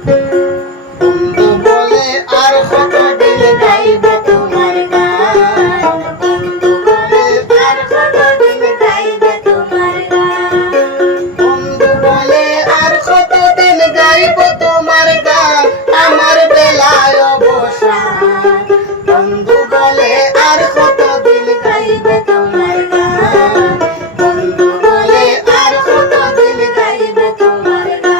বন্ধু বলে আর কতদিন গাইব তোমার গান, বন্ধু বলে আর কতদিন গাইব তোমার গান, বন্ধু বলে আর কতদিন গাইব তোমার গান, আমার বেলায় অবসান। বন্ধু বলে আর কতদিন গাইব তোমার গান, বন্ধু বলে আর কতদিন গাইব তোমার গান।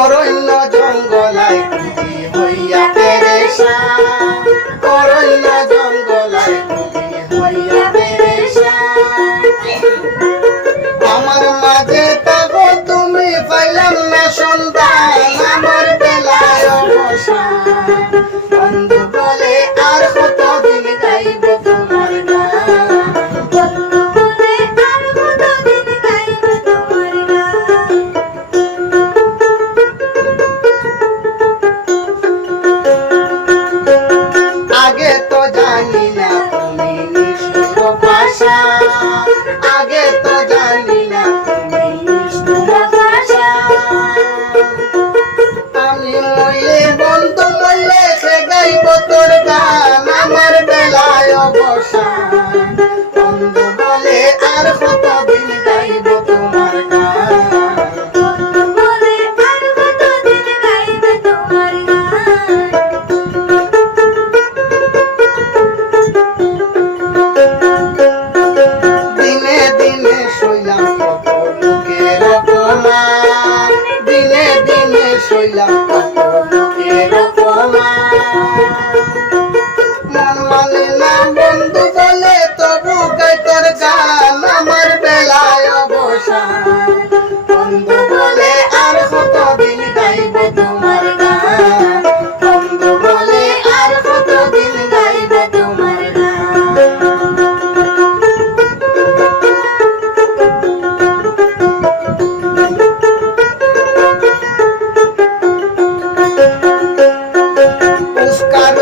অরণ্য জঙ্গলায় তুমি হইয়া পেরেশান, অরণ্য জঙ্গলায় তুমি হইয়া পেরেশান। আমার মাঝে থাকো তুমি পাইলাম না সন্তান, আমার বেলায় অবসান। বন্ধু বলে আর কতদিন গাইব তোমার গান, বন্ধু বলে আর কতদিন গাইব তোমার গান। আগে তো জানি না তুমি নিষ্ঠুর ভাষা, আগে তো জানি না তুমি নিষ্ঠুর ভাষা। আমি মইলে বন্ধু মইলে সে গাইব তোর গান, আমার বেলায় অবসান। বন্ধু বলে আর কতদিন গাইব তোমার গান, বন্ধু বলে আর কতদিন গাইব তোমার গান। দিনে দিনে শৈলাম কত লোকের অপমান, দিনে দিনে শৈলাম কত লোকের অপমান। মন মানে না বন্ধু বলে তবু গাই তোর গান, আমার বেলায় অবসান। বন্ধু বলে আর কতদিন গাইব তোমার গান, বন্ধু বলে আর কতদিন গাইব তোমার গান। উস্কার